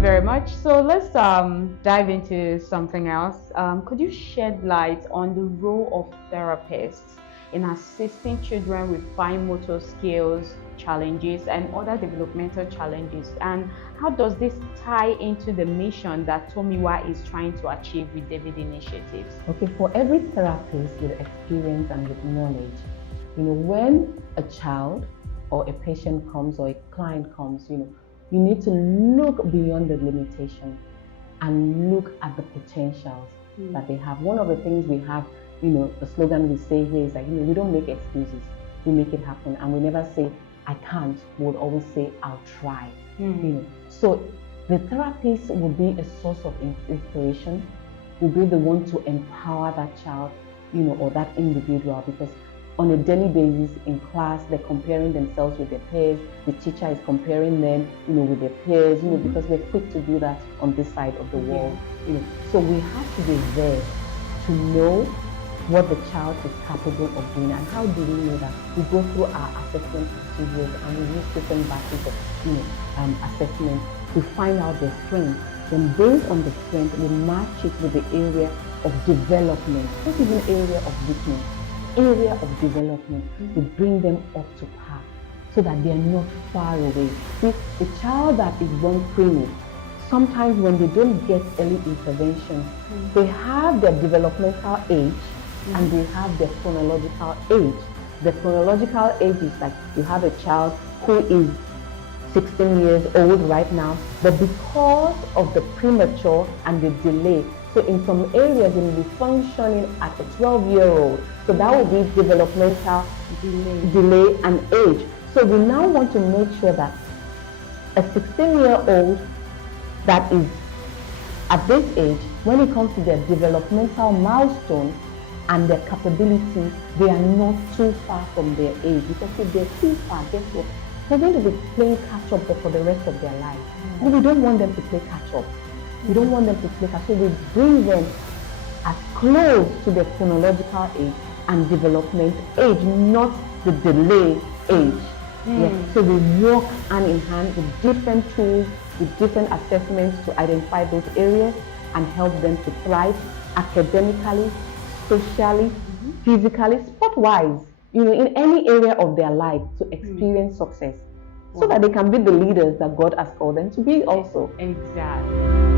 very much. So let's dive into something else. Could you shed light on the role of therapists in assisting children with fine motor skills challenges and other developmental challenges? And how does this tie into the mission that Tomiwa is trying to achieve with David Initiatives? Okay, for every therapist with experience and with knowledge, when a child or a patient comes or a client comes, you need to look beyond the limitation and look at the potentials that they have. One of the things we have, the slogan we say here is like, we don't make excuses, we make it happen. And we never say, I can't, we'll always say, I'll try. So the therapist will be a source of inspiration, will be the one to empower that child, or that individual, because on a daily basis in class, they're comparing themselves with their peers. The teacher is comparing them, with their peers, because we're quick to do that on this side of the world. So we have to be there to know what the child is capable of doing. And how do we know that? We go through our assessment procedures and we use different batches of assessment to find out their strengths. Then based on the strength, we match it with the area of development, not even area of weakness. Area of development to bring them up to par so that they are not far away. See, the child that is born preemie, sometimes when they don't get early intervention, they have their developmental age and they have their chronological age. The chronological age is like you have a child who is 16 years old right now, but because of the premature and the delay, so in some areas they will be functioning at a 12-year-old. So that will be developmental delay and age. So we now want to make sure that a 16-year-old that is at this age, when it comes to their developmental milestone and their capability, they are not too far from their age. Because if they're too far, guess what? They're going to be playing catch up for the rest of their life. And we don't want them to play catch up. We don't want them to play catch up. So we bring them as close to their chronological age and development age, not the delay age. So we work hand in hand with different tools, with different assessments to identify those areas and help them to thrive academically, socially, physically, sport-wise, in any area of their life to experience success, so that they can be the leaders that God has called them to be also. Exactly.